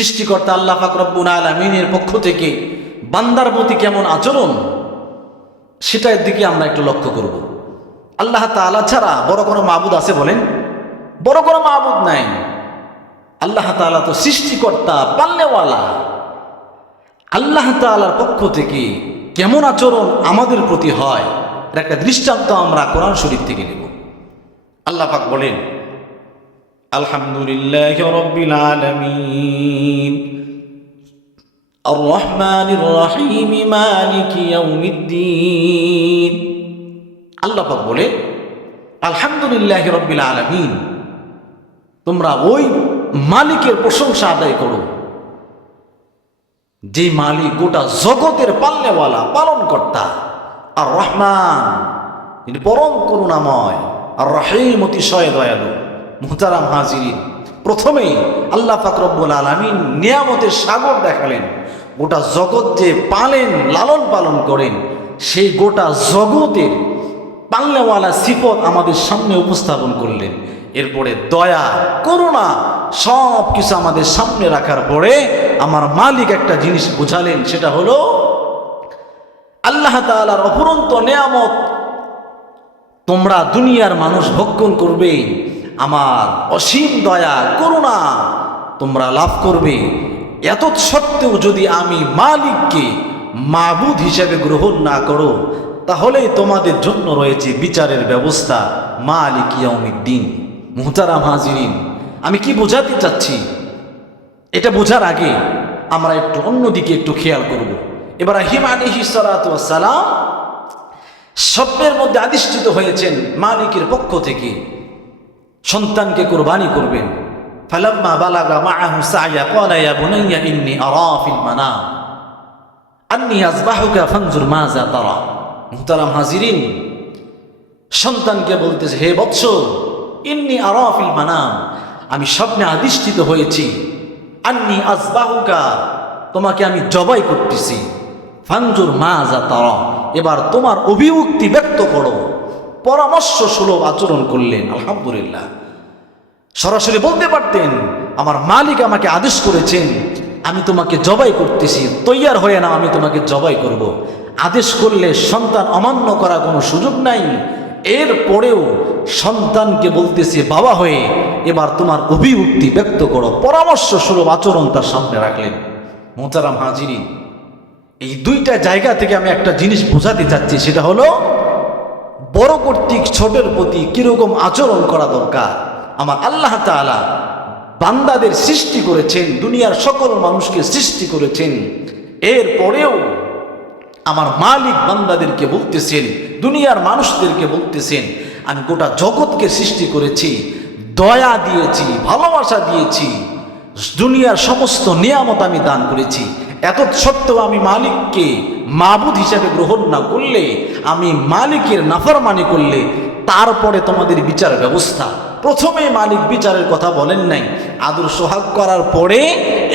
সৃষ্টিকর্তা আল্লাহ পাক রব্বুল আলামিনের পক্ষ থেকে বান্দার প্রতি কেমন আচরণ, সেটার দিকে আমরা একটু লক্ষ্য করব। আল্লাহ তাআলা ছাড়া বড় কোনো মাবুদ আছে বলেন? বড় কোনো মাবুদ নাই। আল্লাহ তাআলা তো সৃষ্টিকর্তা, পাল্লেওয়ালা। আল্লাহ তাআলার পক্ষ থেকে কেমন আচরণ আমাদের প্রতি হয়, এর একটা দৃষ্টান্ত আমরা কোরআন শরীফ থেকে নেব। আল্লাহ পাক বলেন, আলহামদুলিল্লাহি রাব্বিল আলামিন আর রহমানির রহিম মালিকি ইয়াউমিদ্দিন। আল্লাহ পাক বলে, আলহামদুলিল্লাহি রাব্বিল আলামিন, তোমরা ওই মালিকের প্রশংসা আদায় করো যে মালিক গোটা জগতের পাল্লেওয়ালা, পালনকর্তা। আর রহমান, তিনি পরম করুণাময়। আর রহিম, অতিশয় দয়ালু। মুহতারাম হাজিরিন, প্রথমেই আল্লাহ পাক রব্বুল আলামিন নিয়ামতের সাগর দেখালেন। গোটা জগৎ যে পালেন, লালন পালন করেন, সেই গোটা জগতের পাল্লেওয়ালা সিফত আমাদের সামনে উপস্থাপন করলেন। এরপরে দয়া, করুণা সব কিছু আমাদের সামনে রাখার পরে আমার মালিক একটা জিনিস বুঝালেন, সেটা হলো আল্লাহ তাআলার অফুরন্ত নেয়ামত তোমরা দুনিয়ার মানুষ ভক্ষণ করবে, আমার অসীম দয়া, করুণা তোমরা লাভ করবে। এত সত্ত্বেও যদি আমি মালিককে মাবুদ হিসেবে গ্রহণ না করো, তাহলেই তোমাদের জন্য রয়েছে বিচারের ব্যবস্থা, মালিক ইয়াউমিদ্দিন। মুহতারাম হাজিরিন, আমি কি বোঝাতে চাচ্ছি, এটা বোঝার আগে আমরা একটু অন্যদিকে একটু খেয়াল করব। ইব্রাহিম আলাইহিস সালাতু ওয়াস সালাম স্বপ্নের মধ্যে আদিষ্ঠিত হয়েছেন মালিকের পক্ষ থেকে সন্তানকে কুরবানি করবেন। ফালাম্মা বালাগা মাআহু সা'য়া ক্বালা ইয়া বুনাইয়া ইন্নী আরা ফিল মানাম আন্নী আযবাহুকা ফানজুর মাযা তারা। মুহতারাম হাজিরিন, সন্তানকে বলতেছে, হে বৎস, ইন্নী আরা ফিল মানাম, আমি স্বপ্নে আদিষ্ঠিত হয়েছি। আন্নী আযবাহুকা, তোমাকে আমি জবাই করতেছি। ফানজুর মাযা তারা, এবার তোমার অভিমুক্তি ব্যক্ত করো। পরামর্শ সুলভ আচরণ করলেন। আলহামদুলিল্লাহ, সরাসরি বলতে পারতেন, আমার মালিক আমাকে আদেশ করেছেন, আমি তোমাকে জবাই করতেছি, তৈয়ার হয়ে না, আমি তোমাকে জবাই করব। আদেশ করলে সন্তান অমান্য করা কোনো সুযোগ নাই। এরপরেও সন্তানকে বলতেছে বাবা হয়ে, এবার তোমার অভিমুক্তি ব্যক্ত করো। পরামর্শ সুলভ আচরণ তার সামনে রাখলেন। মুহতারাম হাজিরিন, এই দুইটা জায়গা থেকে আমি একটা জিনিস বোঝাতে চাচ্ছি, সেটা হলো বড় কর্তৃক ছোটের প্রতি কিরকম আচরণ করা দরকার। আমার আল্লাহ তাআলা বান্দাদের সৃষ্টি করেছেন, দুনিয়ার সকল মানুষকে সৃষ্টি করেছেন। এরপরেও আমার মালিক বান্দাদেরকে বলতেছেন, দুনিয়ার মানুষদেরকে বলতেছেন, আমি গোটা জগৎকে সৃষ্টি করেছি, দয়া দিয়েছি, ভালোবাসা দিয়েছি, দুনিয়ার সমস্ত নিয়ামত আমি দান করেছি। এত সত্ত্বেও আমি মালিককে মাবুদ হিসাবে গ্রহণ না করলে, আমি মালিকের নাফরমানি করলে, তারপরে তোমাদের বিচার ব্যবস্থা। প্রথমে মালিক বিচারের কথা বলেন নাই, আদর সোহাগ করার পরে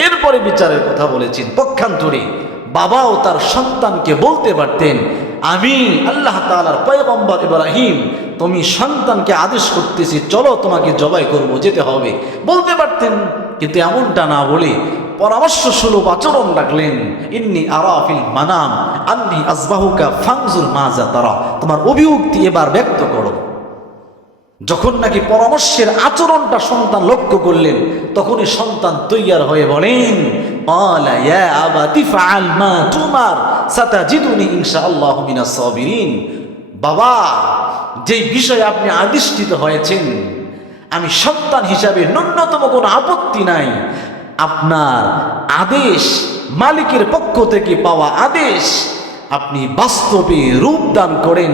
এরপরে বিচারের কথা বলেছেন। পক্ষান্তরে বাবাও তার সন্তানকে বলতে পারতেন, আমি আল্লাহ তাআলার পয়গম্বর ইব্রাহিম, তুমি সন্তানকে আদেশ করতেছি, চলো তোমাকে জবাই করব, যেতে হবে, বলতে পারতেন। কিন্তু এমনটা না বলে পরামর্শ সুলভ আচরণ রাখলেন। ইন্নী আরা ফিল মানাম আন্নী আযবাহুকা ফানজুর মাযা তারা, তোমার অভিমুক্তি এবার ব্যক্ত করো। যখন নাকি পরামর্শের আচরণটা সন্তান লক্ষ্য করলেন, তখনই সন্তান তৈয়ার হয়ে বলেন, ক্বালা ইয়া আবাতি ফাআল মা তুমার সাতাজিদুনি ইনশাআল্লাহু মিনাস সাবিরিন। বাবা, যেই বিষয়ে আপনি আদিষ্ঠিত হয়েছেন, আমি সন্তান হিসাবে ন্যূনতম কোনো আপত্তি নাই। আপনার আদেশ, মালিকের পক্ষ থেকে পাওয়া আদেশ আপনি বাস্তবে রূপদান করেন,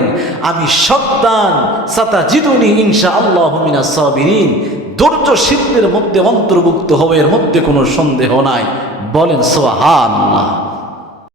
আমি সন্তান সাতাজিদুনি ইনশাআল্লাহু মিনাস সাবিরিন, ধৈর্যশীলদের মধ্যে অন্তর্ভুক্ত হবে, এর মধ্যে কোনো সন্দেহ নাই। বলেন সুবহানাল্লাহ।